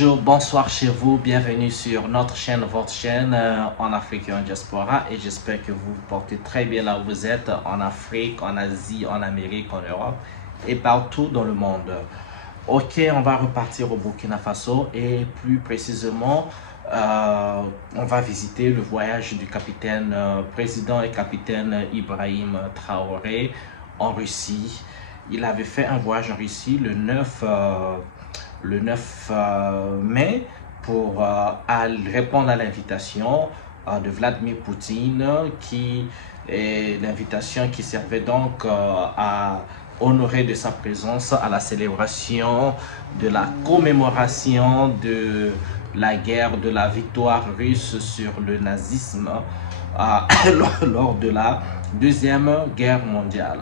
Bonjour, bonsoir chez vous, bienvenue sur notre chaîne, votre chaîne en Afrique et en diaspora, et j'espère que vous vous portez très bien là où vous êtes, en Afrique, en Asie, en Amérique, en Europe et partout dans le monde. Ok, on va repartir au Burkina Faso et plus précisément, on va visiter le voyage du capitaine, président et capitaine Ibrahim Traoré en Russie. Il avait fait un voyage en Russie le 9 mai pour répondre à l'invitation de Vladimir Poutine, qui est l'invitation qui servait donc à honorer de sa présence à la célébration de la commémoration de la guerre, de la victoire russe sur le nazisme lors de la Deuxième Guerre mondiale.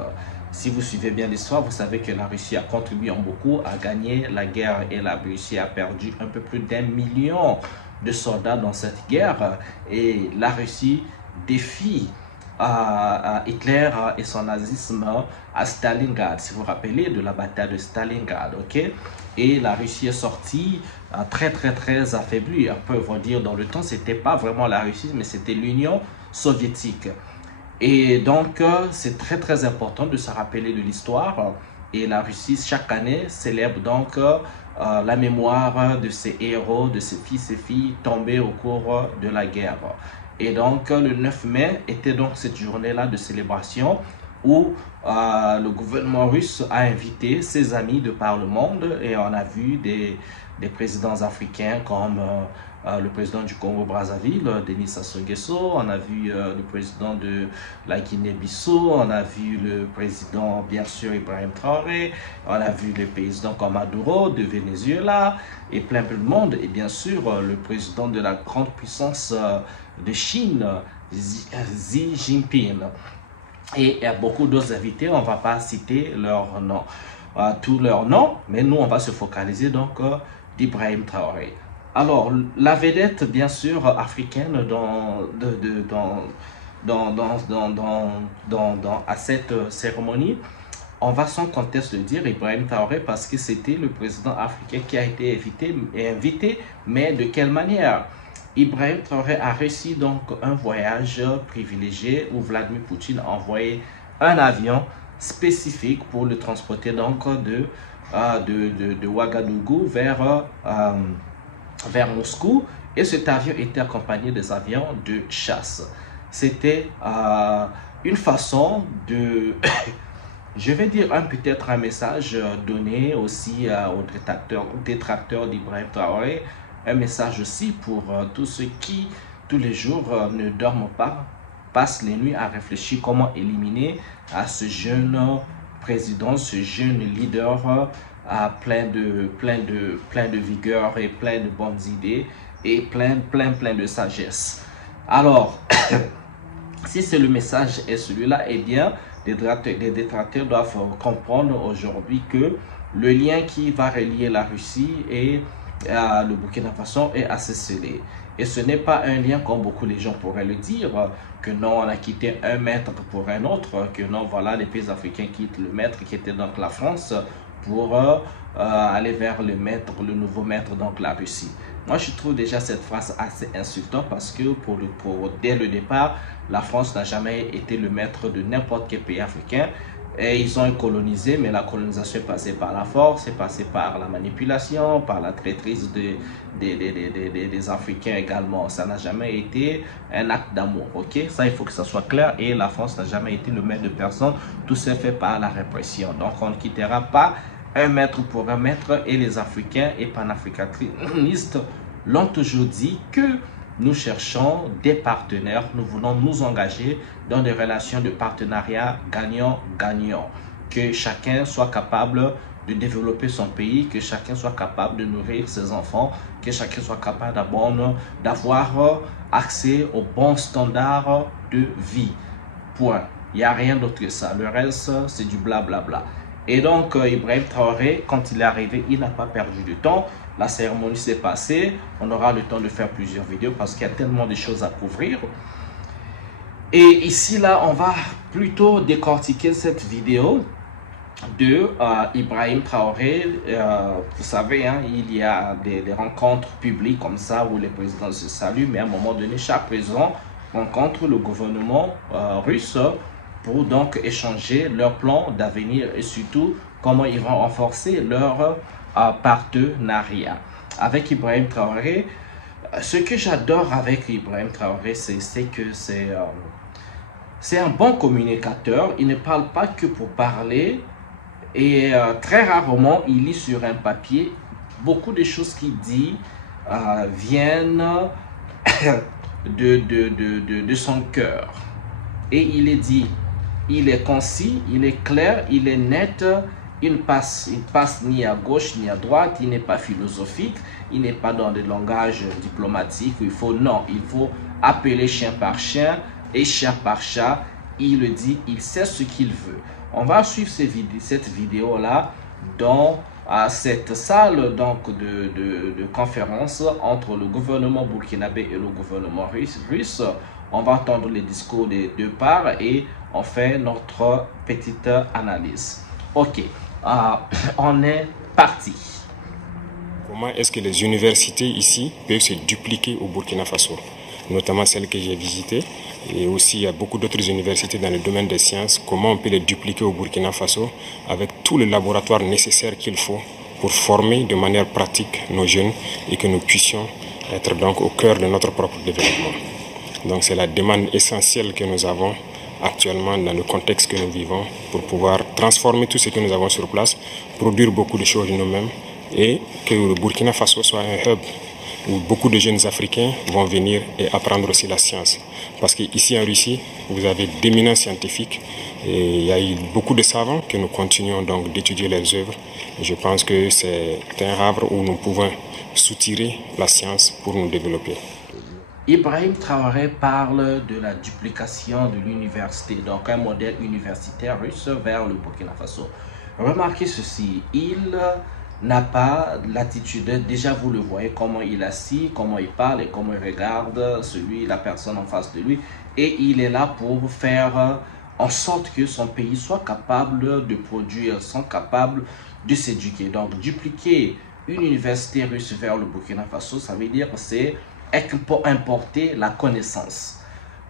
Si vous suivez bien l'histoire, vous savez que la Russie a contribué beaucoup à gagner la guerre et la Russie a perdu un peu plus d'1 million de soldats dans cette guerre. Et la Russie défie Hitler et son nazisme à Stalingrad, si vous vous rappelez de la bataille de Stalingrad, ok? Et la Russie est sortie très affaiblie. On peut vous dire dans le temps, c'était pas vraiment la Russie, mais c'était l'Union soviétique. Et donc, c'est très important de se rappeler de l'histoire. Et la Russie, chaque année, célèbre donc la mémoire de ses héros, de ses fils et filles tombés au cours de la guerre. Et donc, le 9 mai était donc cette journée-là de célébration où le gouvernement russe a invité ses amis de par le monde. Et on a vu des présidents africains comme le président du Congo-Brazzaville, Denis Sassou Nguesso, on a vu le président de la Guinée-Bissau, on a vu le président, bien sûr, Ibrahim Traoré, on a vu le président comme Maduro de Venezuela, et plein de monde, et bien sûr, le président de la grande puissance de Chine, Xi Jinping. Et il y a beaucoup d'autres invités, on ne va pas citer leurs noms, tous leurs noms, mais nous, on va se focaliser donc d'Ibrahim Traoré. Alors, la vedette, bien sûr, africaine à cette cérémonie, on va sans conteste le dire, Ibrahim Traoré, parce que c'était le président africain qui a été invité, mais de quelle manière? Ibrahim Traoré a réussi donc un voyage privilégié où Vladimir Poutine a envoyé un avion spécifique pour le transporter donc de Ouagadougou vers Moscou, et cet avion était accompagné des avions de chasse. C'était une façon de, je vais dire peut-être un message donné aussi aux détracteurs d'Ibrahim Traoré, un message aussi pour tous ceux qui tous les jours ne dorment pas, passent les nuits à réfléchir comment éliminer ce jeune président, ce jeune leader plein de vigueur et plein de bonnes idées et plein de sagesse. Alors, si c'est le message est celui-là, eh bien, les détracteurs doivent comprendre aujourd'hui que le lien qui va relier la Russie et le Burkina Faso est assez scellé. Et ce n'est pas un lien comme beaucoup les gens pourraient le dire, que non, on a quitté un maître pour un autre, que non, voilà, les pays africains quittent le maître qui était donc la France pour aller vers le nouveau maître, donc la Russie. Moi, je trouve déjà cette phrase assez insultante parce que dès le départ, la France n'a jamais été le maître de n'importe quel pays africain. Et ils ont colonisé, mais la colonisation est passée par la force, est passée par la manipulation, par la traîtrise des Africains également. Ça n'a jamais été un acte d'amour, ok? Ça, il faut que ça soit clair. Et la France n'a jamais été le maître de personne. Tout s'est fait par la répression. Donc, on ne quittera pas un maître pour un maître. Et les Africains et panafricanistes l'ont toujours dit que nous cherchons des partenaires, nous voulons nous engager dans des relations de partenariat gagnant-gagnant. Que chacun soit capable de développer son pays, que chacun soit capable de nourrir ses enfants, que chacun soit capable d'avoir accès aux bons standards de vie. Point. Il n'y a rien d'autre que ça. Le reste, c'est du blablabla. Et donc, Ibrahim Traoré, quand il est arrivé, il n'a pas perdu de temps. La cérémonie s'est passée. On aura le temps de faire plusieurs vidéos parce qu'il y a tellement de choses à couvrir. Et ici, là, on va plutôt décortiquer cette vidéo de Ibrahim Traoré. Vous savez, hein, il y a des rencontres publiques comme ça où les présidents se saluent, mais à un moment donné, chaque président rencontre le gouvernement russe pour donc échanger leurs plans d'avenir et surtout comment ils vont renforcer leur partenariat. Avec Ibrahim Traoré, ce que j'adore avec Ibrahim Traoré, c'est que c'est un bon communicateur. Il ne parle pas que pour parler et très rarement il lit sur un papier. Beaucoup de choses qu'il dit viennent de son cœur. Et il est dit, il est concis, il est clair, il est net. Il ne passe ni à gauche ni à droite, il n'est pas philosophique, il n'est pas dans des langages diplomatiques. Il faut appeler chien par chien et chat par chat. Il le dit, il sait ce qu'il veut. On va suivre cette vidéo-là dans cette salle donc, de conférence entre le gouvernement burkinabé et le gouvernement russe. On va entendre les discours des deux parts et on fait notre petite analyse. Ok. On est parti. Comment est-ce que les universités ici peuvent se dupliquer au Burkina Faso, notamment celles que j'ai visitées, et aussi il y a beaucoup d'autres universités dans le domaine des sciences. Comment on peut les dupliquer au Burkina Faso avec tous les laboratoires nécessaires qu'il faut pour former de manière pratique nos jeunes et que nous puissions être donc au cœur de notre propre développement. Donc c'est la demande essentielle que nous avons actuellement dans le contexte que nous vivons pour pouvoir transformer tout ce que nous avons sur place, produire beaucoup de choses nous-mêmes et que le Burkina Faso soit un hub où beaucoup de jeunes Africains vont venir et apprendre aussi la science. Parce qu'ici en Russie, vous avez d'éminents scientifiques et il y a eu beaucoup de savants que nous continuons donc d'étudier leurs œuvres. Et je pense que c'est un havre où nous pouvons soutirer la science pour nous développer. Ibrahim Traoré parle de la duplication de l'université, donc un modèle universitaire russe vers le Burkina Faso. Remarquez ceci, il n'a pas l'attitude, déjà vous le voyez, comment il est assis, comment il parle et comment il regarde la personne en face de lui. Et il est là pour faire en sorte que son pays soit capable de produire, soit capable de s'éduquer. Donc dupliquer une université russe vers le Burkina Faso, ça veut dire que c'est importer la connaissance.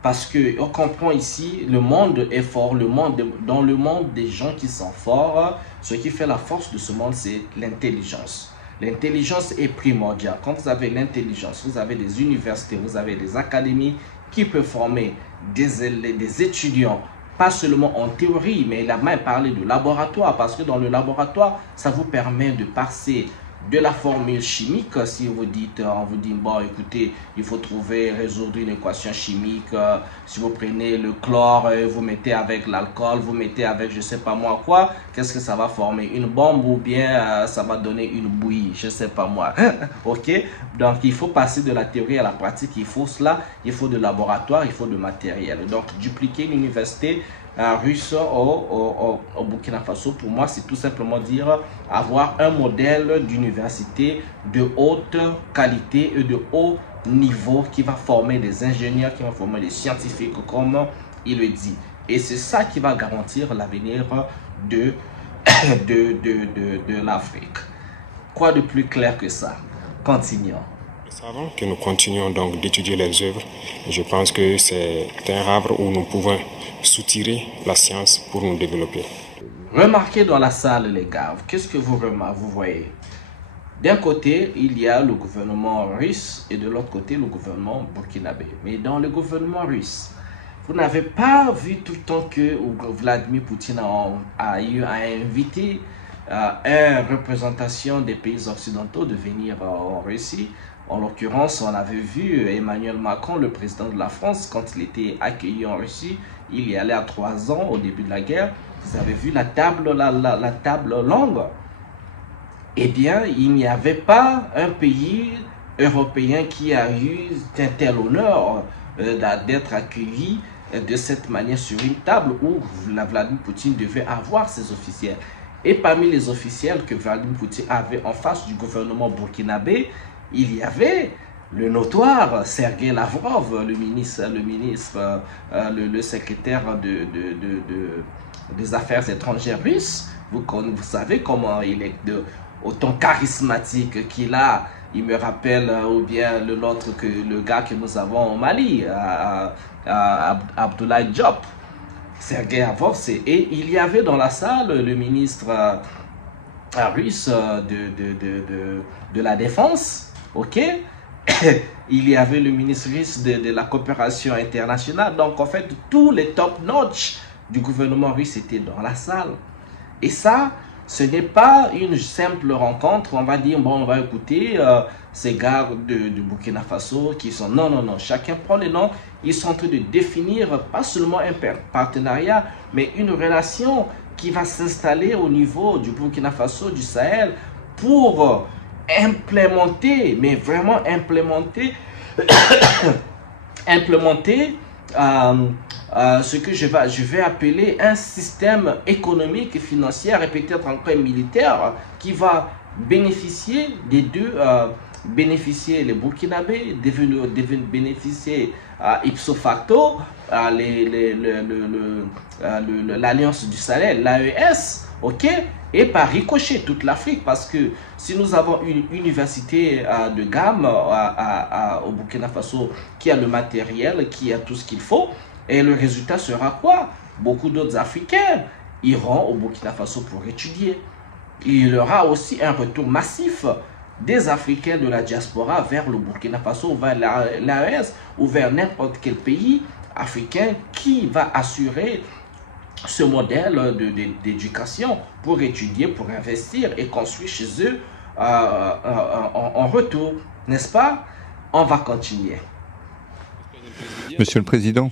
Parce que on comprend ici, le monde est fort, dans le monde des gens qui sont forts, ce qui fait la force de ce monde, c'est l'intelligence. L'intelligence est primordiale. Quand vous avez l'intelligence, vous avez des universités, vous avez des académies qui peuvent former des étudiants, pas seulement en théorie, mais il a même parlé de laboratoire, parce que dans le laboratoire, ça vous permet de passer de la formule chimique. Si vous dites, on vous dit, bon, écoutez, il faut résoudre une équation chimique. Si vous prenez le chlore, vous mettez avec l'alcool, vous mettez avec je sais pas moi quoi, qu'est-ce que ça va former? Une bombe ou bien ça va donner une bouillie, je sais pas moi. Ok? Donc, il faut passer de la théorie à la pratique. Il faut cela, il faut de laboratoire, il faut de matériel. Donc, dupliquer l'université russe au Burkina Faso, pour moi, c'est tout simplement dire avoir un modèle d'université de haute qualité et de haut niveau qui va former des ingénieurs, qui va former des scientifiques, comme il le dit. Et c'est ça qui va garantir l'avenir de l'Afrique. Quoi de plus clair que ça? Continuons. Avant que nous continuions donc d'étudier les œuvres, je pense que c'est un havre où nous pouvons soutirer la science pour nous développer. Remarquez dans la salle, les gars, qu'est-ce que vous voyez? D'un côté, il y a le gouvernement russe et de l'autre côté, le gouvernement burkinabé. Mais dans le gouvernement russe, vous n'avez pas vu tout le temps que Vladimir Poutine a invité une représentation des pays occidentaux de venir en Russie. En l'occurrence, on avait vu Emmanuel Macron, le président de la France, quand il était accueilli en Russie, il y allait à 3 ans au début de la guerre. Vous avez vu la table longue. Eh bien, il n'y avait pas un pays européen qui a eu un tel honneur d'être accueilli de cette manière sur une table où Vladimir Poutine devait avoir ses officiels. Et parmi les officiels que Vladimir Poutine avait en face du gouvernement burkinabé, il y avait le notoire Sergei Lavrov, le secrétaire des Affaires étrangères russe. Vous savez comment il est autant charismatique qu'il a. Il me rappelle ou bien le gars que nous avons au Mali, Abdoulaye Diop, Sergei Lavrov. Et il y avait dans la salle le ministre russe de la Défense, ok. Il y avait le ministre russe de la coopération internationale. Donc en fait, tous les top-notch du gouvernement russe étaient dans la salle. Et ça, ce n'est pas une simple rencontre. On va dire, bon, on va écouter ces gars du Burkina Faso qui sont... Non, non, non. Chacun prend les noms. Ils sont en train de définir pas seulement un partenariat, mais une relation qui va s'installer au niveau du Burkina Faso, du Sahel, pour implémenter, mais vraiment implémenter, ce que je vais appeler un système économique et financier et peut-être encore militaire qui va bénéficier des deux, bénéficier les Burkinabés, bénéficier ipso facto l'Alliance du Sahel, l'AES, ok, et par ricochet toute l'Afrique, parce que si nous avons une université de gamme au Burkina Faso qui a le matériel, qui a tout ce qu'il faut, et le résultat sera quoi? Beaucoup d'autres Africains iront au Burkina Faso pour étudier. Il y aura aussi un retour massif des Africains de la diaspora vers le Burkina Faso, vers l'AES ou vers n'importe quel pays africain qui va assurer ce modèle d'éducation pour étudier, pour investir et construire chez eux en retour. N'est-ce pas? On va continuer. Monsieur le Président,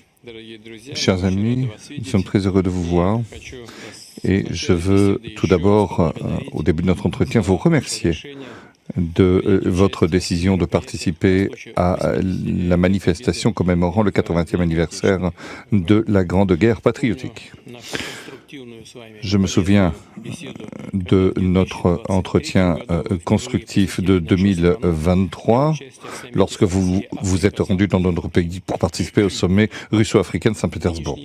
chers amis, nous sommes très heureux de vous voir et je veux tout d'abord, au début de notre entretien, vous remercier de votre décision de participer à la manifestation commémorant le 80e anniversaire de la Grande Guerre patriotique. Je me souviens de notre entretien constructif de 2023, lorsque vous vous êtes rendu dans notre pays pour participer au sommet russo-africain de Saint-Pétersbourg.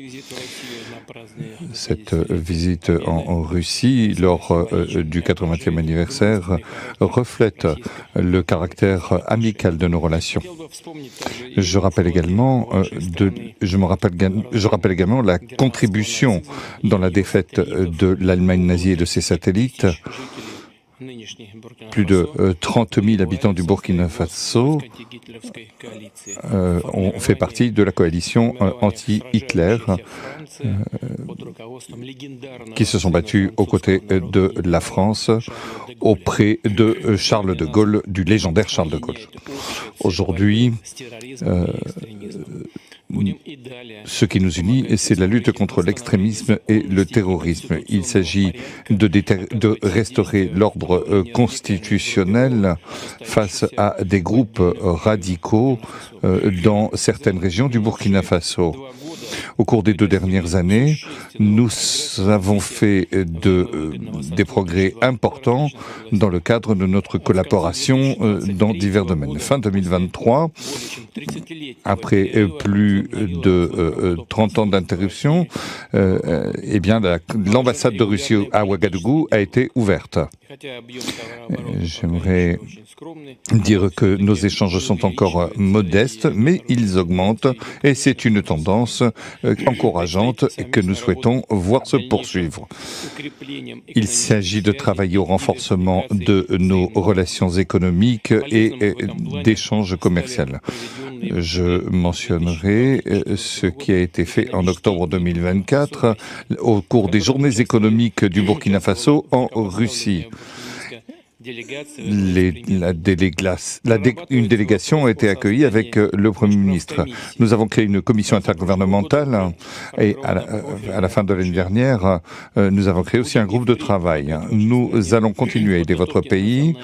Cette visite en Russie, lors du 80e anniversaire, reflète le caractère amical de nos relations. Je rappelle également la contribution dans la défaite de l'Allemagne nazie et de ses satellites. Plus de 30 000 habitants du Burkina Faso ont fait partie de la coalition anti-Hitler qui se sont battus aux côtés de la France auprès de Charles de Gaulle, du légendaire Charles de Gaulle. Aujourd'hui, ce qui nous unit, c'est la lutte contre l'extrémisme et le terrorisme. Il s'agit de restaurer l'ordre constitutionnel face à des groupes radicaux dans certaines régions du Burkina Faso. Au cours des 2 dernières années, nous avons fait des progrès importants dans le cadre de notre collaboration dans divers domaines. Fin 2023, après plus de 30 ans d'interruption, l'ambassade de Russie à Ouagadougou a été ouverte. J'aimerais dire que nos échanges sont encore modestes, mais ils augmentent et c'est une tendance encourageante et que nous souhaitons voir se poursuivre. Il s'agit de travailler au renforcement de nos relations économiques et d'échanges commerciaux. Je mentionnerai ce qui a été fait en octobre 2024 au cours des journées économiques du Burkina Faso en Russie. Une délégation a été accueillie avec le Premier ministre. Nous avons créé une commission intergouvernementale et à la fin de l'année dernière, nous avons créé aussi un groupe de travail. Nous allons continuer à aider votre pays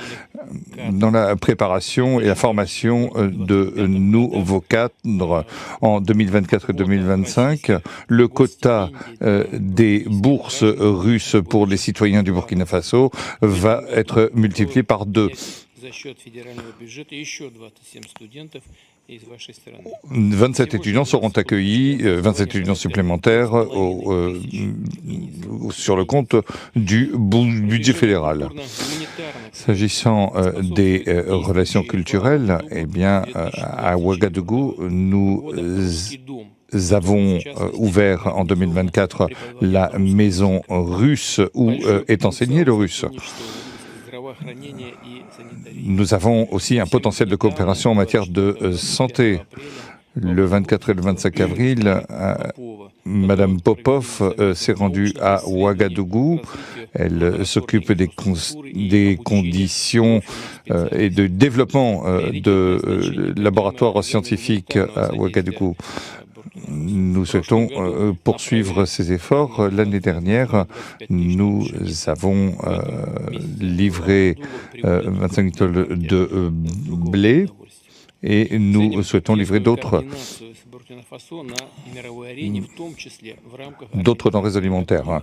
dans la préparation et la formation de nouveaux cadres en 2024 et 2025. Le quota des bourses russes pour les citoyens du Burkina Faso va être multiplié par 2. 27 étudiants seront accueillis, 27 étudiants supplémentaires sur le compte du budget fédéral. S'agissant des relations culturelles, eh bien, à Ouagadougou, nous avons ouvert en 2024 la maison russe où est enseigné le russe. Nous avons aussi un potentiel de coopération en matière de santé. Le 24 et le 25 avril, Madame Popov s'est rendue à Ouagadougou. Elle s'occupe des conditions et de développement de laboratoires scientifiques à Ouagadougou. Nous souhaitons poursuivre ces efforts. L'année dernière, nous avons livré 25 tonnes de blé et nous souhaitons livrer d'autres denrées alimentaires.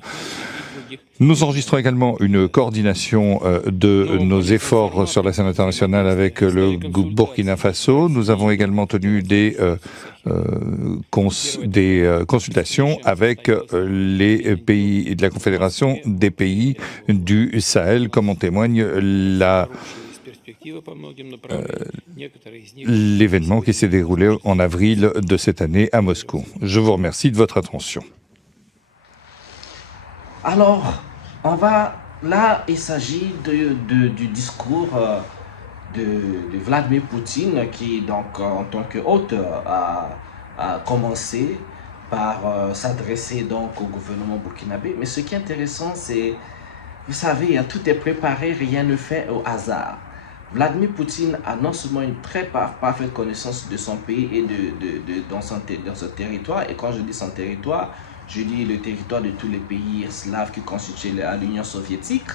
Nous enregistrons également une coordination de nos efforts sur la scène internationale avec le Burkina Faso. Nous avons également tenu des consultations avec les pays de la Confédération des pays du Sahel, comme en témoigne l'événement qui s'est déroulé en avril de cette année à Moscou. Je vous remercie de votre attention. Alors, là, il s'agit du discours de Vladimir Poutine qui, donc, en tant qu'hôte, a commencé par s'adresser donc au gouvernement burkinabé. Mais ce qui est intéressant, c'est, vous savez, tout est préparé, rien ne fait au hasard. Vladimir Poutine a non seulement une très parfaite connaissance de son pays et dans son territoire, et quand je dis son territoire, je dis le territoire de tous les pays slaves qui constituent l'Union soviétique,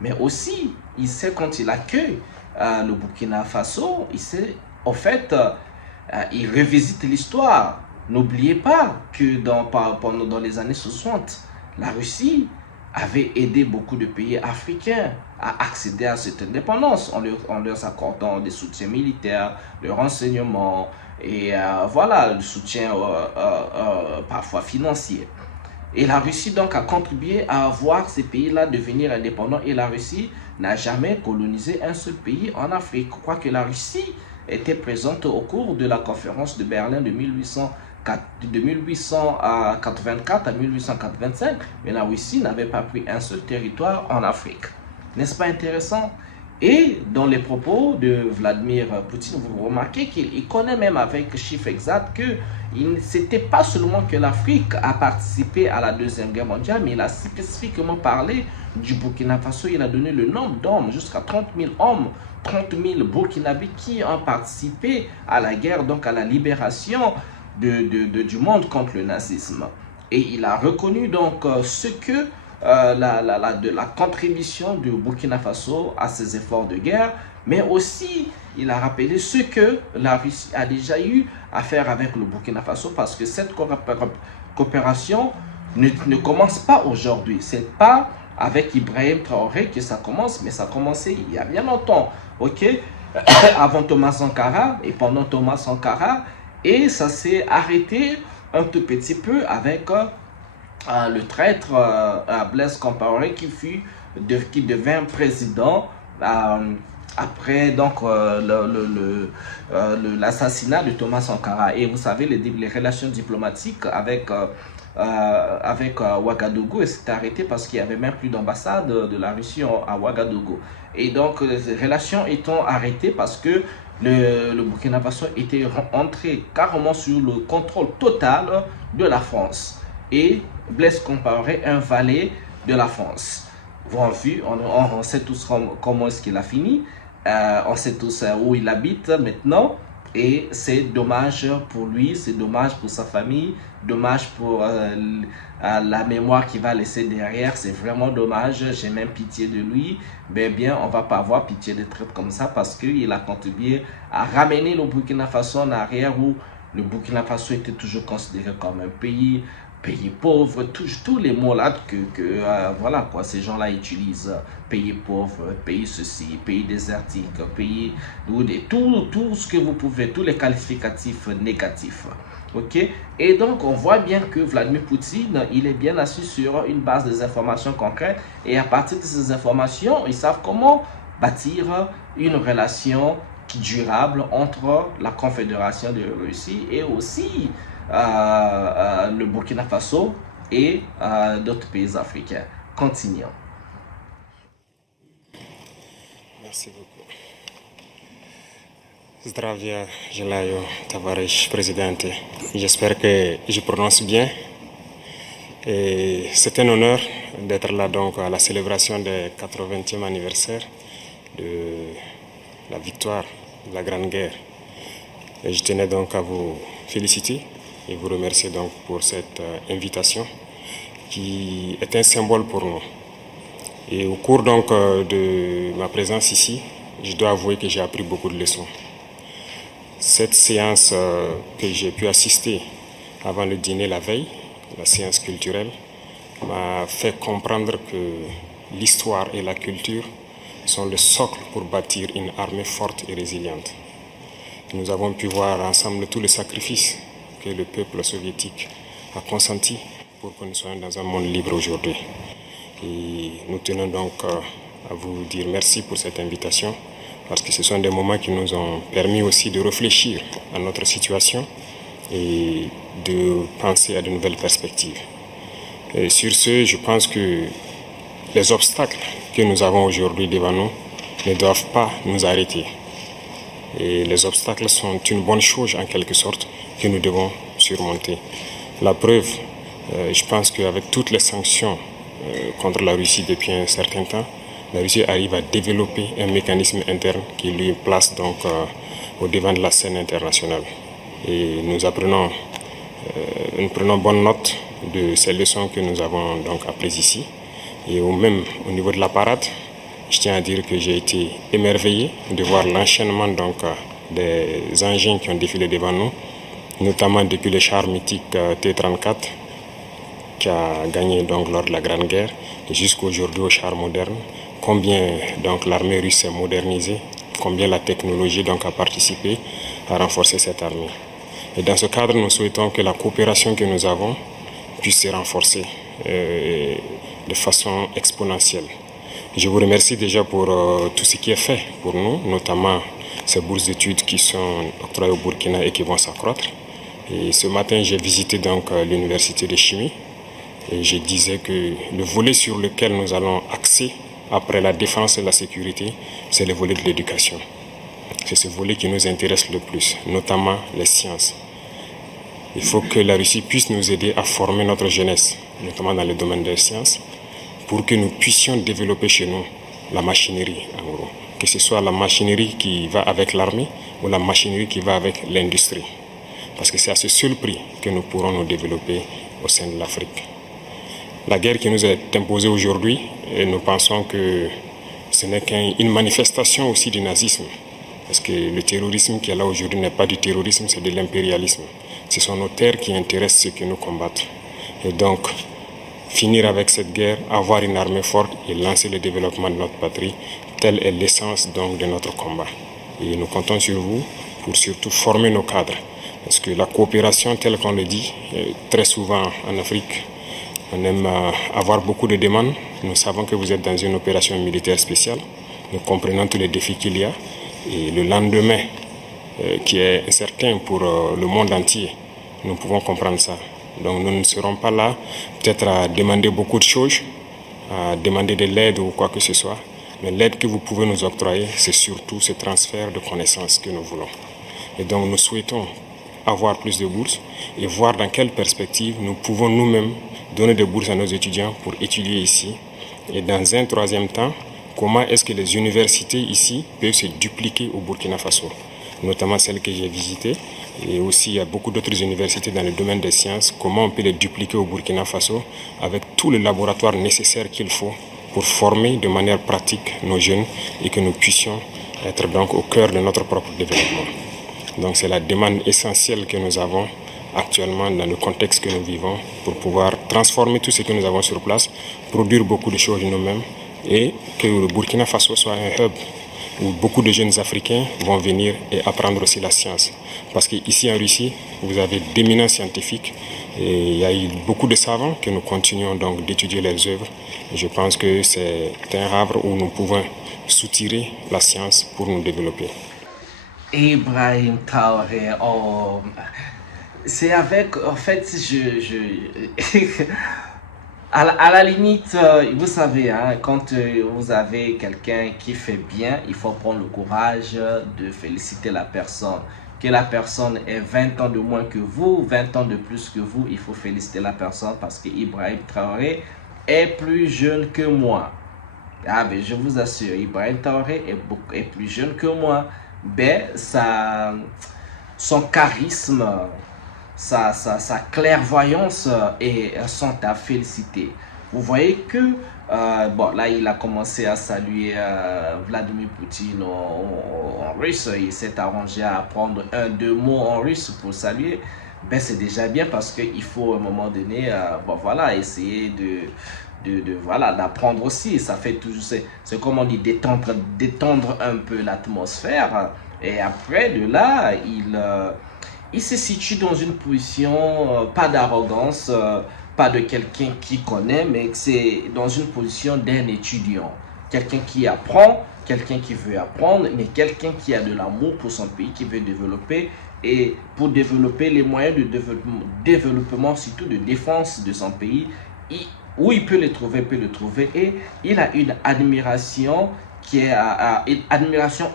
mais aussi, il sait quand il accueille le Burkina Faso, il sait, en fait, il revisite l'histoire. N'oubliez pas que dans les années 60, la Russie avait aidé beaucoup de pays africains à accéder à cette indépendance en leur accordant des soutiens militaires, de renseignements et voilà, le soutien parfois financier. Et la Russie donc a contribué à voir ces pays-là devenir indépendants et la Russie n'a jamais colonisé un seul pays en Afrique. Quoique la Russie était présente au cours de la conférence de Berlin de 1884 à 1885, mais la Russie n'avait pas pris un seul territoire en Afrique. N'est-ce pas intéressant? Et dans les propos de Vladimir Poutine, vous remarquez qu'il connaît même avec chiffre exact que c'était pas seulement que l'Afrique a participé à la Deuxième Guerre mondiale, mais il a spécifiquement parlé du Burkina Faso. Il a donné le nombre d'hommes, jusqu'à 30 000 hommes, 30 000 Burkinabés qui ont participé à la guerre, donc à la libération du monde contre le nazisme. Et il a reconnu donc ce que la contribution du Burkina Faso à ces efforts de guerre, mais aussi il a rappelé ce que la Russie a déjà eu à faire avec le Burkina Faso, parce que cette coopération ne commence pas aujourd'hui. C'est pas avec Ibrahim Traoré que ça commence, mais ça a commencé il y a bien longtemps, ok, avant Thomas Sankara et pendant Thomas Sankara, et ça s'est arrêté un tout petit peu avec le traître Blaise Compaoré qui devint président après donc l'assassinat de Thomas Sankara. Et vous savez, les relations diplomatiques avec Ouagadougou s'est arrêté parce qu'il n'y avait même plus d'ambassade de la Russie à Ouagadougou. Et donc les relations étant arrêtées parce que le Burkina Faso était entré carrément sur le contrôle total de la France. Et Blaise Compaoré, un valet de la France. Vous avez vu, on sait tous comment est-ce qu'il a fini. On sait tous où il habite maintenant. Et c'est dommage pour lui, c'est dommage pour sa famille, dommage pour la mémoire qu'il va laisser derrière. C'est vraiment dommage, j'ai même pitié de lui. Mais bien, on ne va pas avoir pitié de traite comme ça parce qu'il a contribué à ramener le Burkina Faso en arrière où le Burkina Faso était toujours considéré comme un pays pauvre, tous les mots là voilà quoi, ces gens-là utilisent, pays pauvre, pays ceci, pays désertique, pays tout ce que vous pouvez, tous les qualificatifs négatifs. Ok, et donc on voit bien que Vladimir Poutine, il est bien assis sur une base des informations concrètes, et à partir de ces informations, ils savent comment bâtir une relation durable entre la Confédération de Russie et aussi le Burkina Faso et d'autres pays africains. Continuons. Merci beaucoup. Zdravia Jelayo Tavares, présidente. J'espère que je prononce bien. C'est un honneur d'être là donc à la célébration du 80e anniversaire de la victoire de la Grande Guerre. Et je tenais donc à vous féliciter et vous remercier donc pour cette invitation qui est un symbole pour nous. Et au cours donc de ma présence ici, je dois avouer que j'ai appris beaucoup de leçons. Cette séance que j'ai pu assister avant le dîner la veille, la séance culturelle, m'a fait comprendre que l'histoire et la culture sont le socle pour bâtir une armée forte et résiliente. Nous avons pu voir ensemble tous les sacrifices que le peuple soviétique a consenti pour que nous soyons dans un monde libre aujourd'hui. Et nous tenons donc à vous dire merci pour cette invitation, parce que ce sont des moments qui nous ont permis aussi de réfléchir à notre situation et de penser à de nouvelles perspectives. Et sur ce, je pense que les obstacles que nous avons aujourd'hui devant nous ne doivent pas nous arrêter. Et les obstacles sont une bonne chose en quelque sorte que nous devons surmonter. La preuve, je pense qu'avec toutes les sanctions contre la Russie depuis un certain temps, la Russie arrive à développer un mécanisme interne qui lui place donc au devant de la scène internationale. Et nous prenons bonne note de ces leçons que nous avons donc apprises ici. Et même au niveau de la parade, je tiens à dire que j'ai été émerveillé de voir l'enchaînement donc des engins qui ont défilé devant nous, notamment depuis le char mythique T-34 qui a gagné donc lors de la Grande Guerre et jusqu'aujourd'hui au char moderne. Combien donc l'armée russe s'est modernisée, combien la technologie donc a participé à renforcer cette armée. Et dans ce cadre, nous souhaitons que la coopération que nous avons puisse se renforcer de façon exponentielle. Je vous remercie déjà pour tout ce qui est fait pour nous, notamment ces bourses d'études qui sont octroyées au Burkina et qui vont s'accroître. Et ce matin, j'ai visité donc l'université de chimie et je disais que le volet sur lequel nous allons axer après la défense et la sécurité, c'est le volet de l'éducation. C'est ce volet qui nous intéresse le plus, notamment les sciences. Il faut que la Russie puisse nous aider à former notre jeunesse, notamment dans le domaine des sciences, pour que nous puissions développer chez nous la machinerie, en gros. Que ce soit la machinerie qui va avec l'armée ou la machinerie qui va avec l'industrie. Parce que c'est à ce seul prix que nous pourrons nous développer au sein de l'Afrique. La guerre qui nous est imposée aujourd'hui, nous pensons que ce n'est qu'une manifestation aussi du nazisme. Parce que le terrorisme qui est là aujourd'hui n'est pas du terrorisme, c'est de l'impérialisme. Ce sont nos terres qui intéressent ceux qui nous combattent. Et donc, finir avec cette guerre, avoir une armée forte et lancer le développement de notre patrie, telle est l'essence donc de notre combat. Et nous comptons sur vous pour surtout former nos cadres. Parce que la coopération, telle qu'on le dit, très souvent en Afrique, on aime avoir beaucoup de demandes. Nous savons que vous êtes dans une opération militaire spéciale. Nous comprenons tous les défis qu'il y a. Et le lendemain, qui est incertain pour le monde entier, nous pouvons comprendre ça. Donc nous ne serons pas là peut-être à demander beaucoup de choses, à demander de l'aide ou quoi que ce soit. Mais l'aide que vous pouvez nous octroyer, c'est surtout ce transfert de connaissances que nous voulons. Et donc nous souhaitons avoir plus de bourses et voir dans quelle perspective nous pouvons nous-mêmes donner des bourses à nos étudiants pour étudier ici. Et dans un troisième temps, comment est-ce que les universités ici peuvent se dupliquer au Burkina Faso, notamment celles que j'ai visitées. Et aussi, il y a beaucoup d'autres universités dans le domaine des sciences. Comment on peut les dupliquer au Burkina Faso avec tous les laboratoires nécessaires qu'il faut pour former de manière pratique nos jeunes et que nous puissions être donc au cœur de notre propre développement. Donc c'est la demande essentielle que nous avons actuellement dans le contexte que nous vivons pour pouvoir transformer tout ce que nous avons sur place, produire beaucoup de choses nous-mêmes et que le Burkina Faso soit un hub où beaucoup de jeunes Africains vont venir et apprendre aussi la science. Parce qu'ici en Russie, vous avez d'éminents scientifiques et il y a eu beaucoup de savants que nous continuons donc d'étudier leurs œuvres. Et je pense que c'est un havre où nous pouvons soutirer la science pour nous développer. Ibrahim Traoré, c'est avec, en fait, à la limite, vous savez, hein, quand vous avez quelqu'un qui fait bien, il faut prendre le courage de féliciter la personne. Que la personne ait 20 ans de moins que vous, 20 ans de plus que vous, il faut féliciter la personne parce que Ibrahim Traoré est plus jeune que moi. Ah, mais je vous assure, Ibrahim Traoré est plus jeune que moi. Ben, son charisme, sa clairvoyance sont à féliciter. Vous voyez que, bon, là, il a commencé à saluer Vladimir Poutine en russe. Il s'est arrangé à apprendre 1-2 mots en russe pour saluer. Ben, c'est déjà bien parce qu'il faut, à un moment donné, bon, voilà, essayer voilà, d'apprendre aussi. Ça fait toujours, c'est comme on dit, détendre un peu l'atmosphère. Et après, de là, il se situe dans une position, pas d'arrogance, pas de quelqu'un qui connaît, mais c'est dans une position d'un étudiant. Quelqu'un qui apprend, quelqu'un qui veut apprendre, mais quelqu'un qui a de l'amour pour son pays, qui veut développer. Et pour développer les moyens de développement, surtout de défense de son pays, où il peut les trouver, et il a une admiration qui est une admiration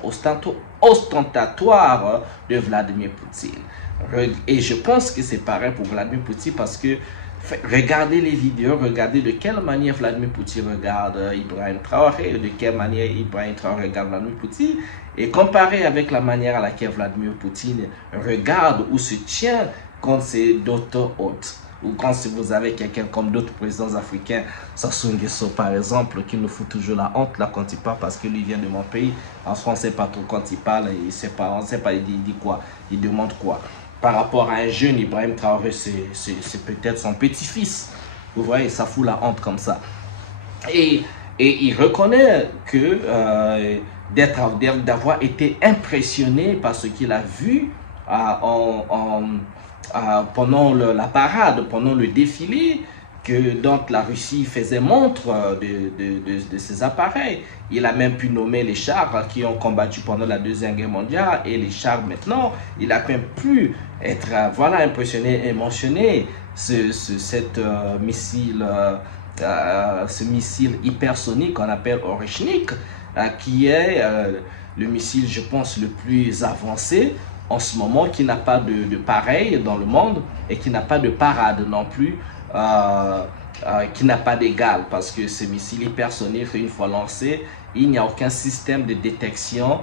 ostentatoire de Vladimir Poutine. Et je pense que c'est pareil pour Vladimir Poutine parce que regardez les vidéos, regardez de quelle manière Vladimir Poutine regarde Ibrahim Traoré, de quelle manière Ibrahim Traoré regarde Vladimir Poutine, et comparez avec la manière à laquelle Vladimir Poutine regarde ou se tient quand c'est d'autres hôtes. Ou quand vous avez quelqu'un comme d'autres présidents africains, Sassou Nguesso par exemple, qui nous fout toujours la honte là quand il parle parce que lui vient de mon pays. En France, on ne sait pas trop quand il parle, on ne sait pas il dit quoi, il demande quoi. Par rapport à un jeune, Ibrahim Traoré, c'est peut-être son petit-fils. Vous voyez, ça fout la honte comme ça. Et il reconnaît que d'avoir été impressionné par ce qu'il a vu pendant la parade, pendant le défilé, que donc la Russie faisait montre de ses appareils. Il a même pu nommer les chars qui ont combattu pendant la Deuxième Guerre mondiale et les chars maintenant. Il a même pu être voilà, impressionné et mentionner ce missile hypersonique qu'on appelle Oreshnik, qui est le missile, je pense, le plus avancé en ce moment, qui n'a pas de pareil dans le monde et qui n'a pas de parade non plus, qui n'a pas d'égal, parce que ce missile hypersonique, une fois lancé, il n'y a aucun système de détection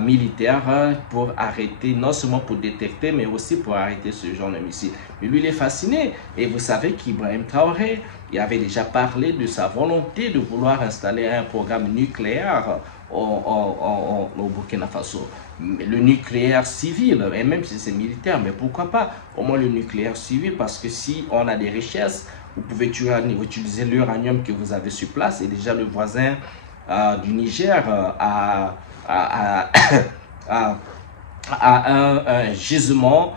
militaire pour arrêter, non seulement pour détecter, mais aussi pour arrêter ce genre de missile. Mais lui, il est fasciné. Et vous savez qu'Ibrahim Traoré, il avait déjà parlé de sa volonté de vouloir installer un programme nucléaire au Burkina Faso. Le nucléaire civil, et même si c'est militaire, mais pourquoi pas au moins le nucléaire civil, parce que si on a des richesses, vous pouvez utiliser l'uranium que vous avez sur place. Et déjà le voisin du Niger a un gisement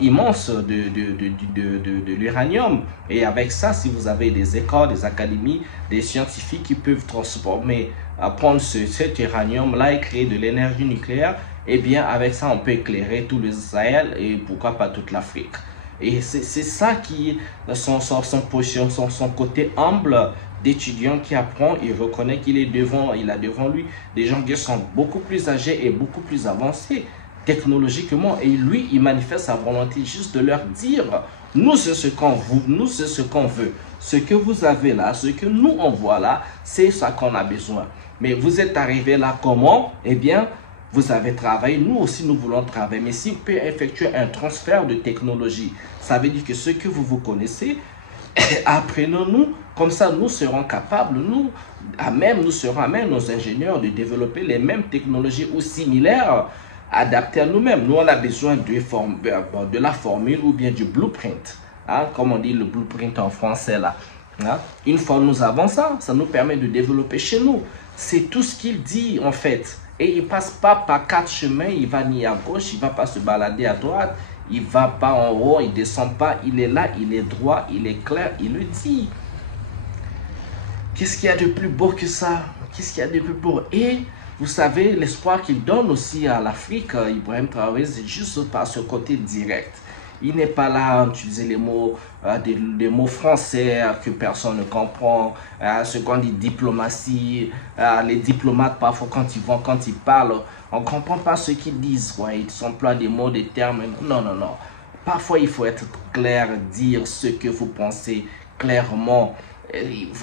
immense de l'uranium. Et avec ça, si vous avez des écoles, des académies, des scientifiques qui peuvent transformer, prendre cet uranium-là et créer de l'énergie nucléaire, eh bien avec ça, on peut éclairer tout le Sahel et pourquoi pas toute l'Afrique. Et c'est ça qui est son côté humble d'étudiant qui apprend. Il reconnaît qu'il est il a devant lui des gens qui sont beaucoup plus âgés et beaucoup plus avancés technologiquement, et lui, il manifeste sa volonté juste de leur dire: nous, c'est ce qu'on veut, nous, c'est ce qu'on veut. Ce que vous avez là, ce que nous, on voit là, c'est ça qu'on a besoin. Mais vous êtes arrivé là comment? Eh bien, vous avez travaillé, nous aussi, nous voulons travailler. Mais si vous pouvez effectuer un transfert de technologie, ça veut dire que ce que vous connaissez, apprenons-nous, comme ça, nous serons capables, nous serons à même, nos ingénieurs, de développer les mêmes technologies ou similaires adapté à nous-mêmes. Nous, on a besoin de la formule ou bien du blueprint. Hein, comme on dit le blueprint en français là. Hein? Une fois nous avons ça, ça nous permet de développer chez nous. C'est tout ce qu'il dit en fait. Et il ne passe pas par 4 chemins, il va ni à gauche, il ne va pas se balader à droite, il ne va pas en haut, il ne descend pas, il est là, il est droit, il est clair, il le dit. Qu'est-ce qu'il y a de plus beau que ça? Qu'est-ce qu'il y a de plus beau? Et vous savez, l'espoir qu'il donne aussi à l'Afrique, Ibrahim Traoré, c'est juste par ce côté direct. Il n'est pas là à utiliser les mots, des mots français que personne ne comprend, ce qu'on dit diplomatie, les diplomates parfois quand ils parlent, on ne comprend pas ce qu'ils disent, ouais, ils emploient des mots, des termes, non, non, non. Parfois il faut être clair, dire ce que vous pensez clairement,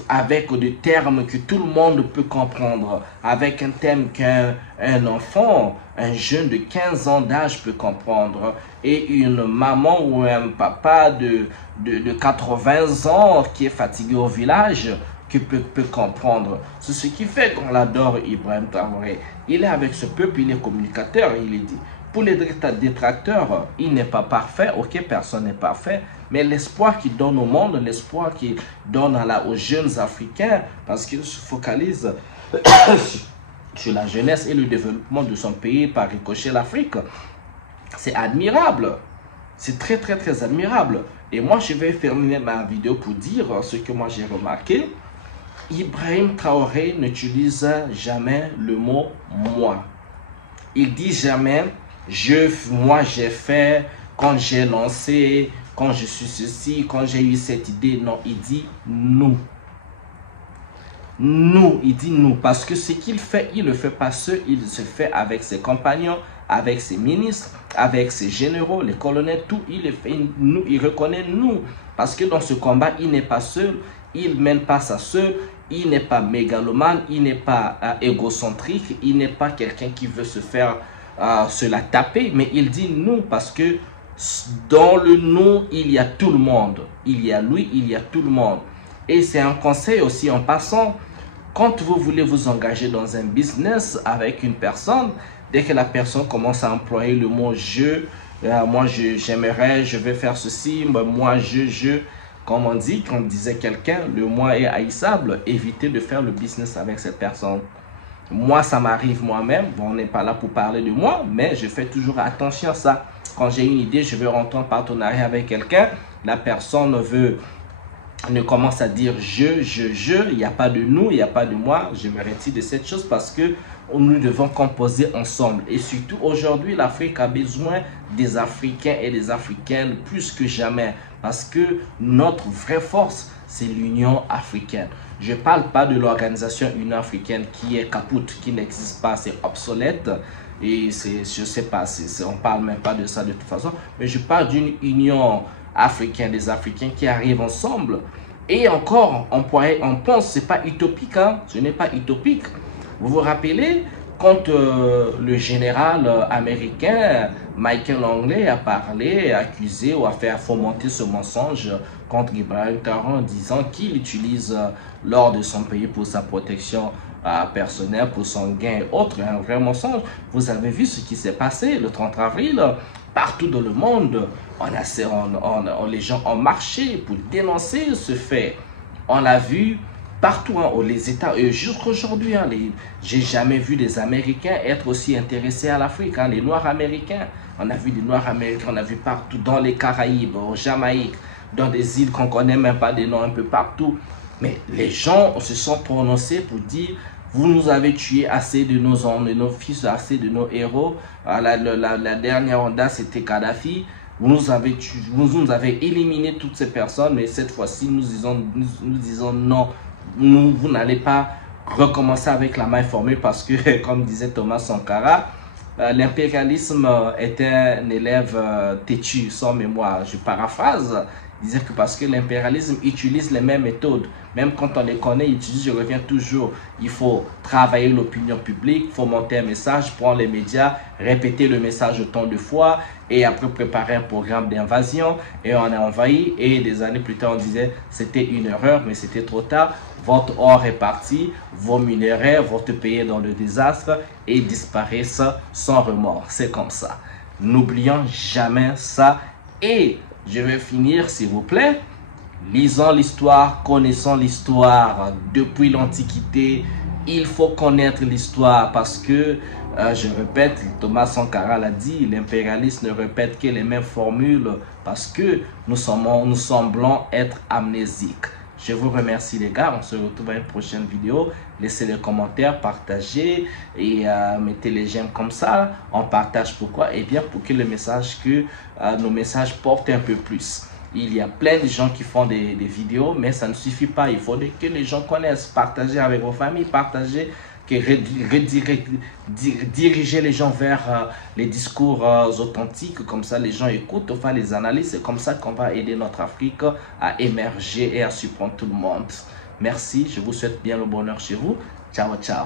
avec des termes que tout le monde peut comprendre, avec un thème qu'un enfant, un jeune de 15 ans d'âge peut comprendre, et une maman ou un papa de 80 ans qui est fatigué au village qui peut comprendre. C'est ce qui fait qu'on l'adore, Ibrahim Traoré. Il est avec ce peuple, il est communicateur, il est dit. Pour les détracteurs, il n'est pas parfait, ok, personne n'est parfait, mais l'espoir qu'il donne au monde, l'espoir qu'il donne aux jeunes Africains, parce qu'il se focalise sur la jeunesse et le développement de son pays par ricochet l'Afrique, c'est admirable. C'est très, très, très admirable. Et moi, je vais terminer ma vidéo pour dire ce que moi j'ai remarqué. Ibrahim Traoré n'utilise jamais le mot « moi ». Il dit jamais « moi j'ai fait, quand j'ai lancé, quand je suis ceci, quand j'ai eu cette idée ». Non, il dit « nous ». Nous, il dit nous, parce que ce qu'il fait, il ne le fait pas seul, il se fait avec ses compagnons, avec ses ministres, avec ses généraux, les colonels, tout, il le fait nous, il reconnaît nous, parce que dans ce combat, il n'est pas seul, il ne mène pas ça seul, il n'est pas mégalomane, il n'est pas égocentrique, il n'est pas quelqu'un qui veut se faire, se la taper, mais il dit nous, parce que dans le nous, il y a tout le monde, il y a lui, il y a tout le monde. Et c'est un conseil aussi en passant, quand vous voulez vous engager dans un business avec une personne, dès que la personne commence à employer le mot « je », moi j'aimerais, je vais faire ceci, moi je, comme on dit, quand on disait quelqu'un, le moi est haïssable, évitez de faire le business avec cette personne. Moi, ça m'arrive moi-même, bon, on n'est pas là pour parler de moi, mais je fais toujours attention à ça. Quand j'ai une idée, je veux rentrer en partenariat avec quelqu'un, la personne ne commence à dire je, il n'y a pas de nous, il n'y a pas de moi, je me retire de cette chose parce que nous devons composer ensemble. Et surtout aujourd'hui, l'Afrique a besoin des Africains et des Africaines plus que jamais parce que notre vraie force, c'est l'Union africaine. Je ne parle pas de l'organisation Union africaine qui est capoute, qui n'existe pas, c'est obsolète. Et je ne sais pas, on ne parle même pas de ça de toute façon, mais je parle d'une union africaine, des Africains qui arrivent ensemble. Et encore, on pense, ce n'est pas utopique, hein? Ce n'est pas utopique. Vous vous rappelez, quand le général américain Michael Langley a parlé, accusé ou a fait fomenter ce mensonge contre Ibrahim Traoré en disant qu'il utilise l'or de son pays pour sa protection personnelle, pour son gain et autres, un vrai mensonge. Vous avez vu ce qui s'est passé le 30 avril, partout dans le monde, les gens ont marché pour dénoncer ce fait. On l'a vu partout, hein, les États, jusqu'aujourd'hui, hein, j'ai jamais vu des Américains être aussi intéressés à l'Afrique. Hein, les Noirs américains, on a vu des Noirs américains, on a vu partout dans les Caraïbes, au Jamaïque, dans des îles qu'on ne connaît même pas des noms un peu partout. Mais les gens se sont prononcés pour dire, vous nous avez tué assez de nos hommes, de nos fils, assez de nos héros. La dernière onda, c'était Kadhafi. Vous nous avez éliminé toutes ces personnes, mais cette fois-ci, nous disons non. Vous n'allez pas recommencer avec la main formée parce que, comme disait Thomas Sankara, l'impérialisme est un élève têtu, sans mémoire. Je paraphrase. Ils disaient que parce que l'impérialisme utilise les mêmes méthodes, même quand on les connaît, ils utilisent, je reviens toujours, il faut travailler l'opinion publique, il faut monter un message, prendre les médias, répéter le message autant de fois et après préparer un programme d'invasion et on a envahi et des années plus tard on disait c'était une erreur mais c'était trop tard, votre or est parti, vos minerais vont te payer dans le désastre et disparaissent sans remords, c'est comme ça. N'oublions jamais ça et je vais finir s'il vous plaît. Lisons l'histoire, connaissons l'histoire depuis l'Antiquité. Il faut connaître l'histoire parce que, je répète, Thomas Sankara l'a dit, l'impérialiste ne répète que les mêmes formules parce que nous semblons être amnésiques. Je vous remercie les gars, on se retrouve à une prochaine vidéo. Laissez les commentaires, partagez et mettez les j'aime comme ça. On partage pourquoi? Eh bien pour que le message, nos messages portent un peu plus. Il y a plein de gens qui font des vidéos, mais ça ne suffit pas. Il faut que les gens connaissent, partager avec vos familles, partager, diriger les gens vers les discours authentiques. Comme ça, les gens écoutent, on fait les analyses. C'est comme ça qu'on va aider notre Afrique à émerger et à surprendre tout le monde. Merci, je vous souhaite bien le bonheur chez vous. Ciao, ciao.